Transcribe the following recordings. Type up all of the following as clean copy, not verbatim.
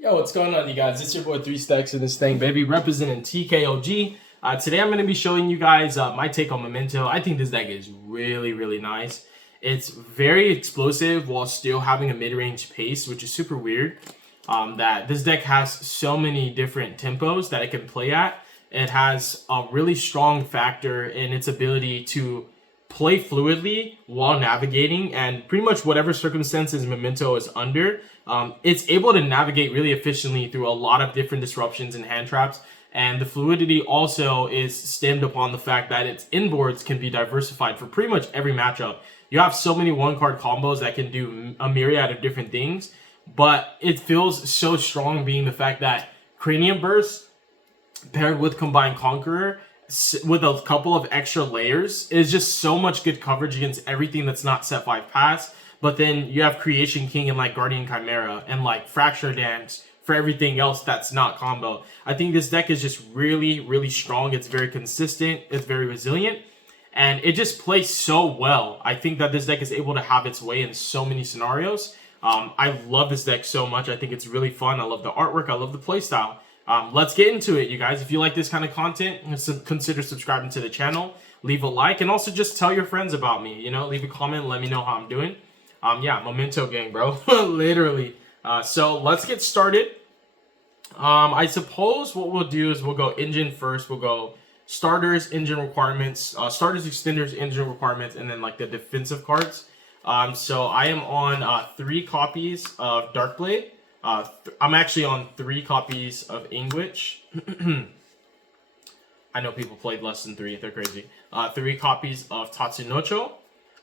Yo, what's going on, you guys? It's your boy 3Stacks in this thing, baby, representing TKOG. Today I'm going to be showing you guys my take on Memento. I think this deck is really, really nice. It's very explosive while still having a mid-range pace, which is super weird. That this deck has so many different tempos that it can play at. It has a really strong factor in its ability to play fluidly while navigating, and pretty much whatever circumstances Memento is under, it's able to navigate really efficiently through a lot of different disruptions and hand traps. And the fluidity also is stemmed upon the fact that its inboards can be diversified for pretty much every matchup. You have so many one-card combos that can do a myriad of different things, but it feels so strong being the fact that Cranium Burst paired with Combined Conqueror with a couple of extra layers is just so much good coverage against everything that's not set 5 pass. But then you have Creation King and like Guardian Chimera and like Fracture Dance for everything else that's not combo. I think this deck is just really, really strong. It's very consistent. It's very resilient. And it just plays so well. I think that this deck is able to have its way in so many scenarios. I love this deck so much. I think it's really fun. I love the artwork. I love the playstyle. Let's get into it, you guys. If you like this kind of content, consider subscribing to the channel. Leave a like, and also just tell your friends about me. You know, leave a comment, let me know how I'm doing. Yeah, Memento gang, bro. Literally. So let's get started. I suppose what we'll do is we'll go engine first. We'll go starters, engine requirements, starters, extenders, engine requirements, and then like the defensive cards. So I am on 3 copies of Darkblade. I'm actually on 3 copies of Anguish. I know people played less than 3. They're crazy. 3 copies of Tatsunocho.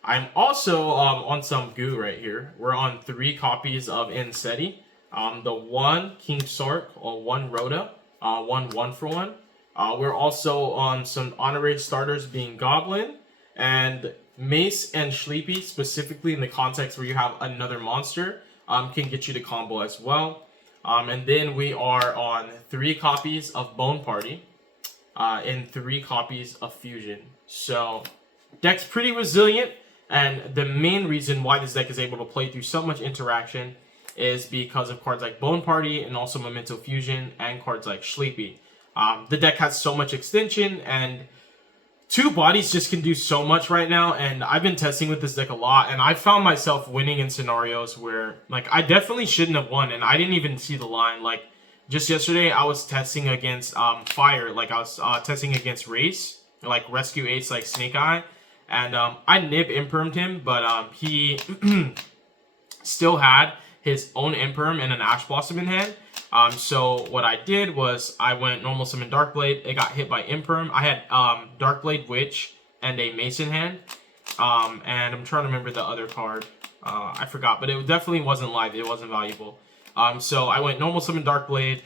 I'm also on some goo right here. We're on 3 copies of Enseti. The 1 King Sark, or 1 Rhoda, 1 for 1. We're also on some honorary starters being Goblin and Mace and Sleepy, specifically in the context where you have another monster. Can get you to combo as well. And then we are on 3 copies of Bone Party and 3 copies of Fusion. So deck's pretty resilient, and the main reason why this deck is able to play through so much interaction is because of cards like Bone Party and also Memento Fusion and cards like Sleepy. The deck has so much extension, and 2 bodies just can do so much right now, and I've been testing with this deck a lot, and I found myself winning in scenarios where, like, I definitely shouldn't have won, and I didn't even see the line. Like, just yesterday, I was testing against Fire, like, I was testing against Race, like, Rescue Ace, like, Snake Eye, and I nib impermed him, but he still had his own imperm and an Ash Blossom in hand. So what I did was I went normal summon Darkblade. It got hit by Imperm. I had Darkblade Witch and a Mason hand. And I'm trying to remember the other card. I forgot, but it definitely wasn't live. It wasn't valuable. So I went normal summon Darkblade.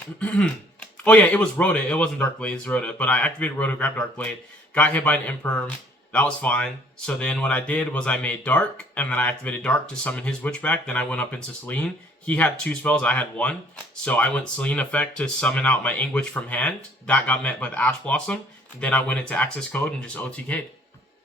Oh yeah, it was Rhoda. It wasn't Darkblade, it's Rhoda. But I activated Rhoda, grabbed Darkblade, got hit by an Imperm. That was fine. So then what I did was I made Dark, and then I activated Dark to summon his Witch back. Then I went up into Selene. He had 2 spells, I had 1. So I went Selene effect to summon out my Anguish from hand. That got met by the Ash Blossom. Then I went into Access Code and just OTK'd.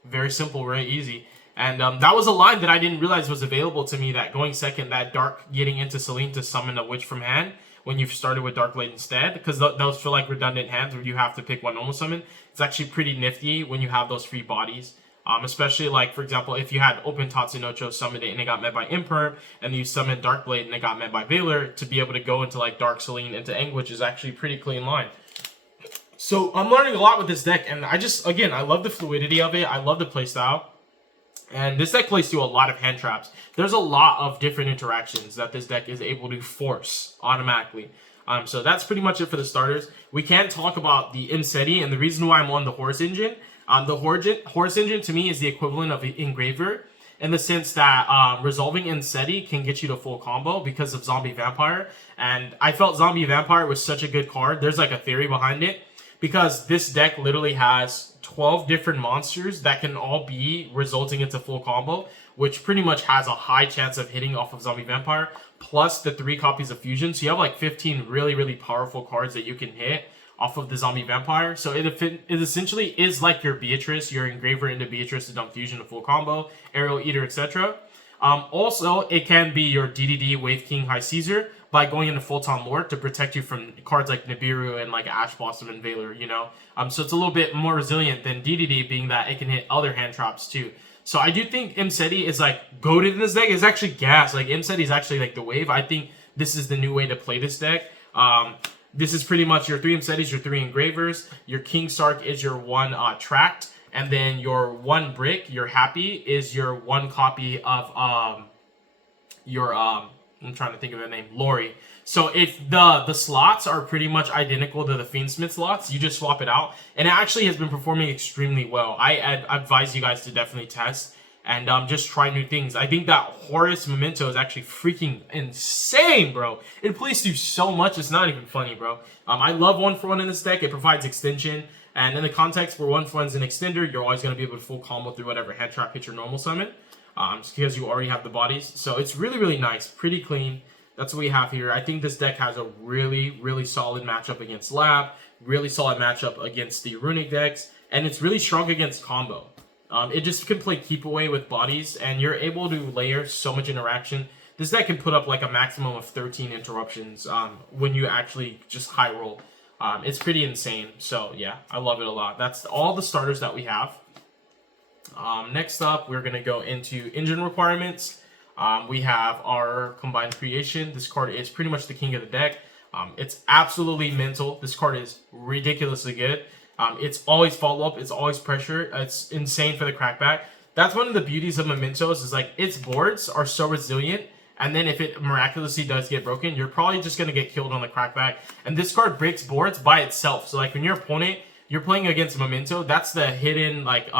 Very simple, very easy. And that was a line that I didn't realize was available to me, that going second, that Dark getting into Selene to summon a Witch from hand when you've started with Darkblade instead, because those feel like redundant hands where you have to pick one normal summon. It's actually pretty nifty when you have those free bodies. Especially like, for example, if you had open Tatsunocho, summoned it, and it got met by Imperm, and you summoned Darkblade and it got met by Valor, to be able to go into like Dark Selene into Anguish is actually a pretty clean line. So I'm learning a lot with this deck, and I just, again, I love the fluidity of it. I love the playstyle. And this deck plays through a lot of hand traps. There's a lot of different interactions that this deck is able to force automatically. So that's pretty much it for the starters. We can talk about the Enseti, and the reason why I'm on the Horus engine. The Horus engine to me is the equivalent of Engraver, in the sense that resolving Enseti can get you to full combo because of Zombie Vampire. And I felt Zombie Vampire was such a good card. There's like a theory behind it, because this deck literally has 12 different monsters that can all be resulting into full combo, which pretty much has a high chance of hitting off of Zombie Vampire, plus the 3 copies of Fusion. So you have like 15 really, really powerful cards that you can hit off of the Zombie Vampire. So it essentially is like your Beatrice, your Engraver into Beatrice to dump Fusion to full combo, Aerial Eater, etc. Also, it can be your DDD Wave King High Caesar, by going into full-time lore to protect you from cards like Nibiru and like Ash Blossom and Valor, you know? So it's a little bit more resilient than DDD, being that it can hit other hand traps too. So I do think Imseti is like goated in this deck. It's actually gas. Like Imseti is actually like the wave. I think this is the new way to play this deck. This is pretty much your 3 Imsetis, your 3 Engravers. Your King Sark is your 1 Tract. And then your 1 Brick, your Happy, is your 1 copy of I'm trying to think of the name, Lori. So if the slots are pretty much identical to the Fiendsmith slots, you just swap it out. And it actually has been performing extremely well. I advise you guys to definitely test and just try new things. I think that Horus Memento is actually freaking insane, bro. It plays through so much, it's not even funny, bro. I love 1-for-1 in this deck. It provides extension. And in the context where 1-for-1 is an extender, you're always going to be able to full combo through whatever hand trap hits your normal summon. Just because you already have the bodies. So it's really, really nice. Pretty clean. That's what we have here. I think this deck has a really, really solid matchup against Lab. Really solid matchup against the Runic decks. And it's really strong against combo. It just can play keep away with bodies. And you're able to layer so much interaction. This deck can put up like a maximum of 13 interruptions when you actually just high roll. It's pretty insane. So yeah, I love it a lot. That's all the starters that we have. Next up, we're going to go into engine requirements. We have our Combined Creation. This card is pretty much the king of the deck. It's absolutely mental. This card is ridiculously good. It's always follow-up. It's always pressure. It's insane for the crackback. That's one of the beauties of Mementos is like its boards are so resilient. And then if it miraculously does get broken, you're probably just going to get killed on the crackback. And this card breaks boards by itself. So like when your opponent, you're playing against Memento, that's the hidden like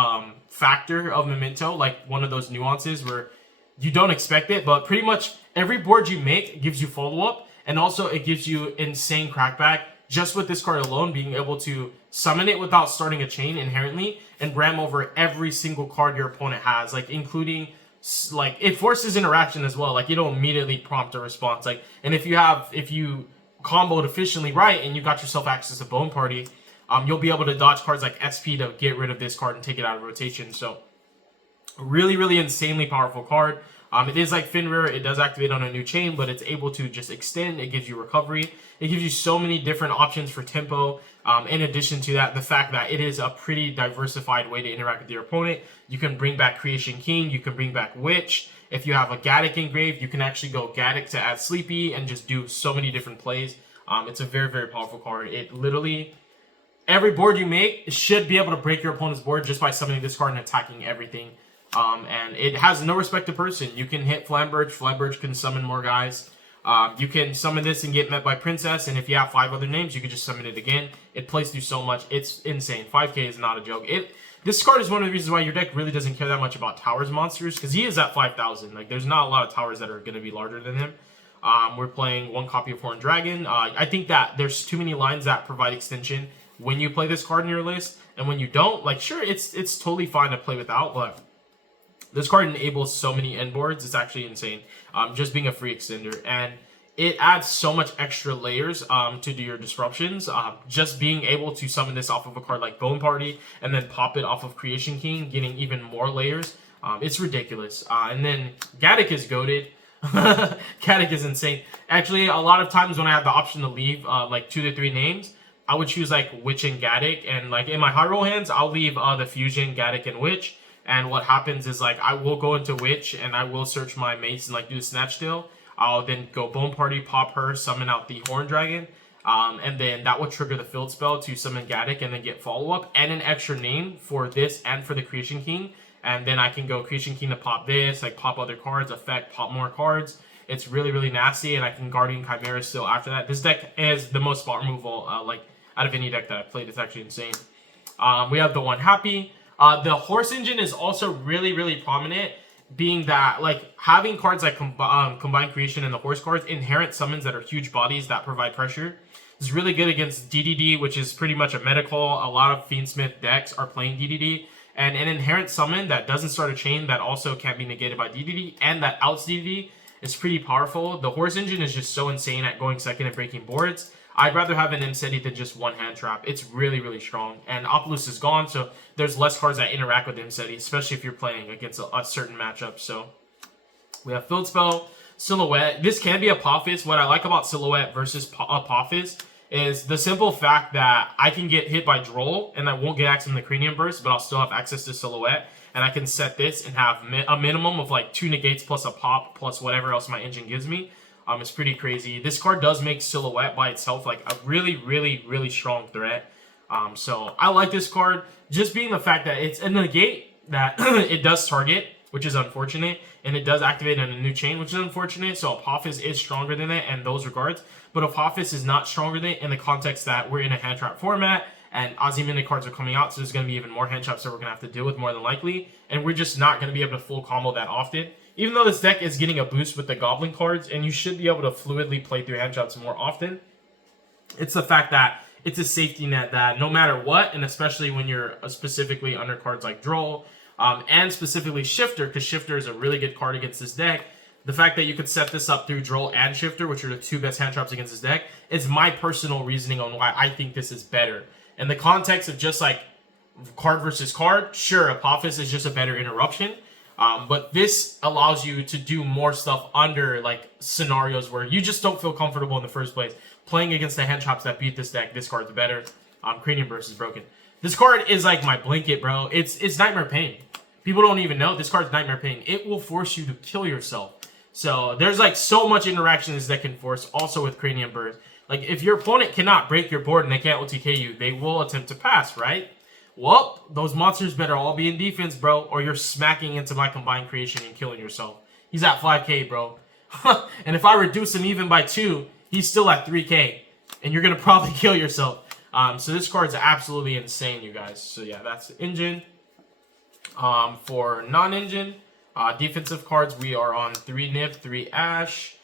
factor of Memento, like one of those nuances where you don't expect it, but pretty much every board you make gives you follow-up, and also it gives you insane crackback just with this card alone, being able to summon it without starting a chain inherently and ram over every single card your opponent has, like including like it forces interaction as well. Like it'll immediately prompt a response. Like, and if you comboed efficiently right and you got yourself access to Bone Party, you'll be able to dodge cards like SP to get rid of this card and take it out of rotation. So really, really insanely powerful card. It is like Fenrir. It does activate on a new chain, but it's able to just extend. It gives you recovery. It gives you so many different options for tempo. In addition to that, the fact that it is a pretty diversified way to interact with your opponent. You can bring back Creation King. You can bring back Witch. If you have a Gaddock engraved, you can actually go Gaddock to add Sleepy and just do so many different plays. It's a very, very powerful card. It literally, every board you make should be able to break your opponent's board just by summoning this card and attacking everything. And it has no respect to person. You can hit Flamberge. Flamberge can summon more guys. You can summon this and get met by Princess, and if you have 5 other names, you can just summon it again. It plays through so much. It's insane. 5k is not a joke. This card is one of the reasons why your deck really doesn't care that much about Towers monsters, because he is at 5,000. Like, there's not a lot of Towers that are going to be larger than him. We're playing 1 copy of Horned Dragon. I think that there's too many lines that provide extension when you play this card in your list, and when you don't, like, sure, it's totally fine to play without, but this card enables so many end boards. It's actually insane. Just being a free extender. And it adds so much extra layers to do your disruptions. Just being able to summon this off of a card like Bone Party and then pop it off of Creation King, getting even more layers. It's ridiculous. And then Gaddock is goated. Gaddock is insane. Actually, a lot of times when I have the option to leave like 2 to 3 names, I would choose like Witch and Gaddock. And like in my high roll hands, I'll leave the Fusion, Gaddock, and Witch. And what happens is like I will go into Witch and I will search my mates and like do the Snatch Steal. I'll then go Bone Party, pop her, summon out the Horned Dragon. And then that will trigger the Field Spell to summon Gaddock and then get follow-up and an extra name for this and for the Creation King. And then I can go Creation King to pop this, like pop other cards, effect, pop more cards. It's really, really nasty, and I can Guardian Chimera still after that. This deck is the most spot removal like out of any deck that I've played. It's actually insane. We have the one Happy. The Horse engine is also really, really prominent, being that like having cards like Combined Creation and the Horse cards, inherent summons that are huge bodies that provide pressure, is really good against DDD, which is pretty much a medical. A lot of Fiendsmith decks are playing DDD, and an inherent summon that doesn't start a chain that also can't be negated by DDD and that outs DDD is pretty powerful. The Horse engine is just so insane at going second and breaking boards. I'd rather have an Imseti than just one hand trap. It's really, really strong. And Opulus is gone, so there's less cards that interact with Imseti, especially if you're playing against a certain matchup. So we have Field Spell. Silhouette. This can be Apophis. What I like about Silhouette versus Apophis is the simple fact that I can get hit by Droll and I won't get access to the Cranium Burst, but I'll still have access to Silhouette. And I can set this and have a minimum of like 2 negates plus a pop plus whatever else my engine gives me. It's pretty crazy. This card does make Silhouette by itself like a really, really, really strong threat. So I like this card. Just being the fact that it's a negate that it does target, which is unfortunate, and it does activate on a new chain, which is unfortunate. So Apophis is stronger than it in those regards, but Apophis is not stronger than it in the context that we're in a hand trap format, and Ozymandias cards are coming out, so there's going to be even more hand traps that we're going to have to deal with more than likely, and we're just not going to be able to full combo that often. Even though this deck is getting a boost with the Goblin cards, and you should be able to fluidly play through hand traps more often, it's the fact that it's a safety net that no matter what, and especially when you're specifically under cards like Droll, and specifically Shifter, because Shifter is a really good card against this deck. The fact that you could set this up through Droll and Shifter, which are the 2 best hand traps against this deck, is my personal reasoning on why I think this is better. In the context of just like card versus card, sure, Apophis is just a better interruption. But this allows you to do more stuff under like scenarios where you just don't feel comfortable in the first place. Playing against the hand traps that beat this deck, this card's better. Cranium Burst is broken. This card is like my blanket, bro. It's Nightmare Pain. People don't even know this card's Nightmare Pain. It will force you to kill yourself. So there's like so much interaction this deck can force. Also with Cranium Burst, like if your opponent cannot break your board and they can't OTK you, they will attempt to pass, right? Well, those monsters better all be in defense, bro, or you're smacking into my combined creation and killing yourself. He's at 5k, bro. And if I reduce him even by 2, he's still at 3k. And you're going to probably kill yourself. So this card's absolutely insane, you guys. So yeah, that's the engine. For non-engine, defensive cards, we are on 3 Nib, 3 Ash,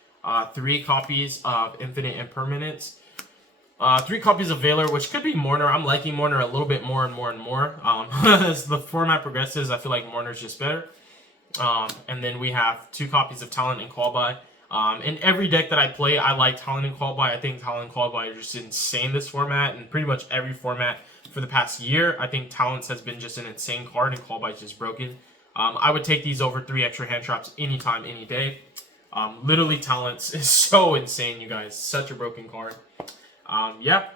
3 copies of Infinite Impermanence. 3 copies of Valor, which could be Mourner. I'm liking Mourner a little bit more and more and more. As the format progresses, I feel like Mourner's just better. And then we have 2 copies of Talent and Qualby. In every deck that I play, I like Talent and Qualby. I think Talent and Qualby are just insane this format, and pretty much every format for the past year. I think Talents has been just an insane card, and Qualby is just broken. I would take these over 3 extra hand traps anytime, any day. Literally, Talents is so insane, you guys. Such a broken card. Yeah,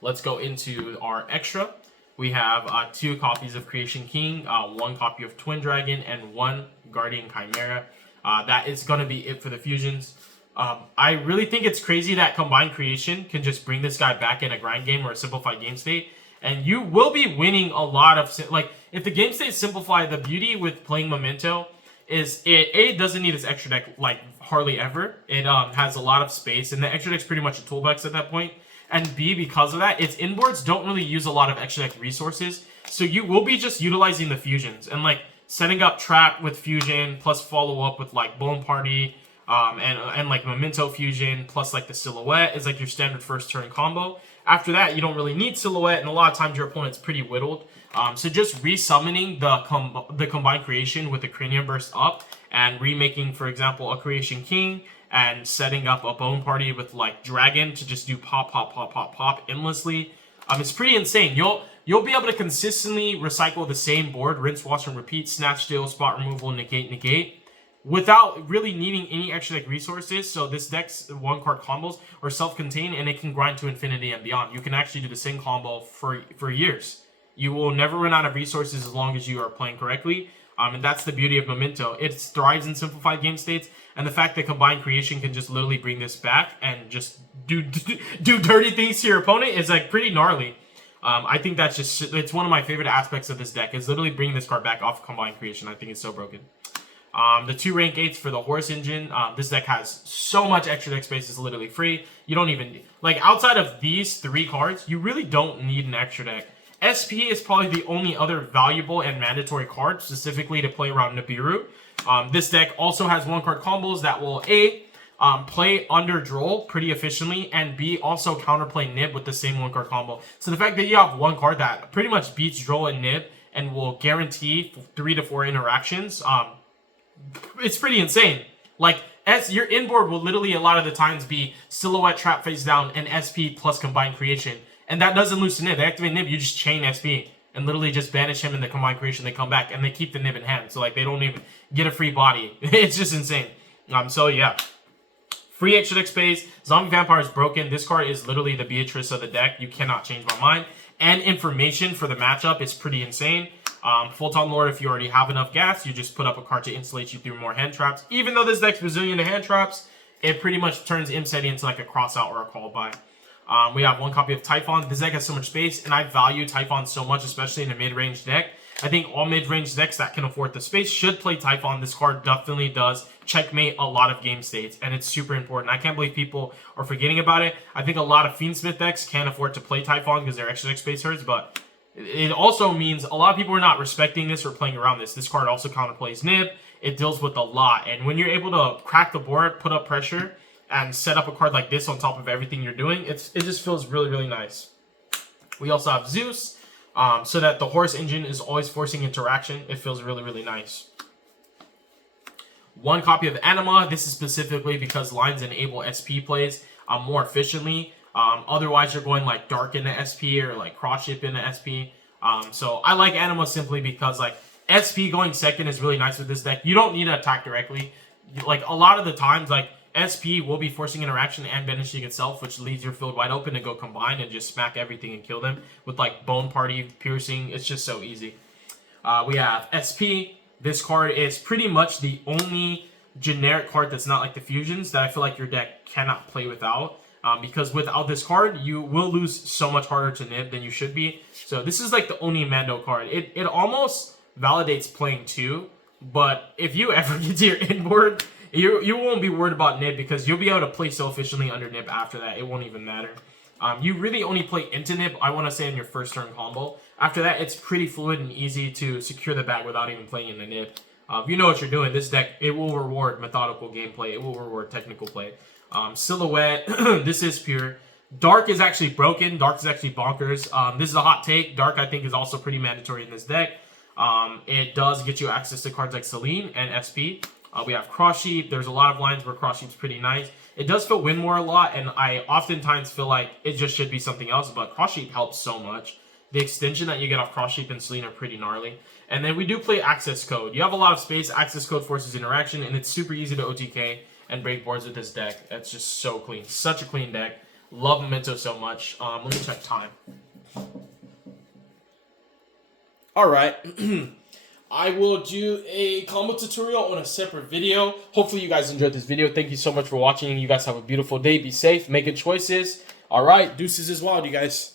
let's go into our extra. We have 2 copies of Creation King, 1 copy of Twin Dragon, and 1 Guardian Chimera. That is going to be it for the fusions. I really think it's crazy that Combined Creation can just bring this guy back in a grind game or a simplified game state, and you will be winning a lot of... Like, if the game state is simplified, the beauty with playing Memento is it doesn't need its extra deck like hardly ever. It has a lot of space, and the extra deck's pretty much a toolbox at that point. And B, because of that, its inboards don't really use a lot of extra deck resources, so you will be just utilizing the fusions and like setting up trap with fusion plus follow up with like Bone Party and like Memento fusion plus like the Silhouette is like your standard first turn combo. After that, you don't really need Silhouette, and a lot of times your opponent's pretty whittled. So just resummoning the Combined Creation with the Cranium Burst up and remaking, for example, a Creation King and setting up a Bone Party with like Dragon to just do pop, pop, pop, pop, pop endlessly. It's pretty insane. You'll be able to consistently recycle the same board, rinse, wash, and repeat, snatch, steal, spot removal, negate, negate, without really needing any extra deck resources. So this deck's 1-card combos are self-contained, and it can grind to infinity and beyond. You can actually do the same combo for years. You will never run out of resources as long as you are playing correctly. And that's the beauty of Memento. It thrives in simplified game states, and the fact that Combined Creation can just literally bring this back and just do dirty things to your opponent is like pretty gnarly. I think that's just, it's one of my favorite aspects of this deck, is literally bringing this card back off Combined Creation. I think it's so broken. The 2 rank 8s for the Horus engine. This deck has so much extra deck space, it's literally free. You don't even, like, outside of these 3 cards, you really don't need an extra deck. SP is probably the only other valuable and mandatory card, specifically to play around Nibiru. This deck also has 1-card combos that will A, play under Droll pretty efficiently, and B, also counterplay Nib with the same 1-card combo. So the fact that you have 1 card that pretty much beats Droll and Nib and will guarantee 3 to 4 interactions, it's pretty insane. Like, as your inboard will literally a lot of the times be Silhouette, Trap Face Down, and SP plus Combined Creation. And that doesn't lose to Nib. They activate Nib, you just chain SP and literally just banish him in the Combined Creation. They come back and they keep the Nib in hand. So like they don't even get a free body. It's just insane. So yeah. Free extra deck space. Zombie Vampire is broken. This card is literally the Beatrice of the deck. You cannot change my mind. And information for the matchup is pretty insane. Full-Time Lord, if you already have enough gas, you just put up a card to insulate you through more hand traps. Even though this deck's resilient to hand traps, it pretty much turns Imseti into like a cross-out or a call-by. We have one copy of Typhon. This deck has so much space, and I value Typhon so much, especially in a mid-range deck. I think all mid-range decks that can afford the space should play Typhon. This card definitely does checkmate a lot of game states, and it's super important. I can't believe people are forgetting about it. I think a lot of Fiendsmith decks can't afford to play Typhon because their extra deck space hurts, but it also means a lot of people are not respecting this or playing around this. This card also counterplays Nib. It deals with a lot, and when you're able to crack the board, put up pressure, and set up a card like this on top of everything you're doing, it just feels really, really nice. We also have Zeus, so that the Horus engine is always forcing interaction. It feels really, really nice. One copy of Anima. This is specifically because lines enable SP plays more efficiently. Otherwise, you're going like Dark into SP or like Cross Ship into SP. So I like Anima simply because like SP going second is really nice with this deck. You don't need to attack directly. Like a lot of the times, like SP will be forcing interaction and banishing itself, which leaves your field wide open to go combine and just smack everything and kill them with like Bone Party, Piercing. It's just so easy. We have SP. This card is pretty much the only generic card that's not like the fusions that I feel like your deck cannot play without. Because without this card, you will lose so much harder to nib than you should be. So this is like the only Mando card. It almost validates playing 2, but if you ever get to your inboard, you won't be worried about nib because you'll be able to play so efficiently under nib after that. It won't even matter. You really only play into nib, I want to say, in your first turn combo. After that, it's pretty fluid and easy to secure the bag without even playing in the nib. If you know what you're doing, this deck, it will reward methodical gameplay. It will reward technical play. Silhouette, this is pure. Dark is actually broken. Dark is actually bonkers. This is a hot take. Dark, I think, is also pretty mandatory in this deck. It does get you access to cards like Selene and SP. We have Cross Sheep. There's a lot of lines where Cross Sheep's pretty nice. It does feel win more a lot, and I oftentimes feel like it just should be something else, but Cross Sheep helps so much. The extension that you get off Cross Sheep and Selene are pretty gnarly. And then we do play Access Code. You have a lot of space. Access Code forces interaction, and it's super easy to OTK and break boards with this deck. That's just so clean. Such a clean deck. Love Memento so much. Let me check time. Alright. I will do a combo tutorial on a separate video. Hopefully you guys enjoyed this video. Thank you so much for watching. You guys have a beautiful day. Be safe. Making choices. Alright. Deuces is wild, you guys.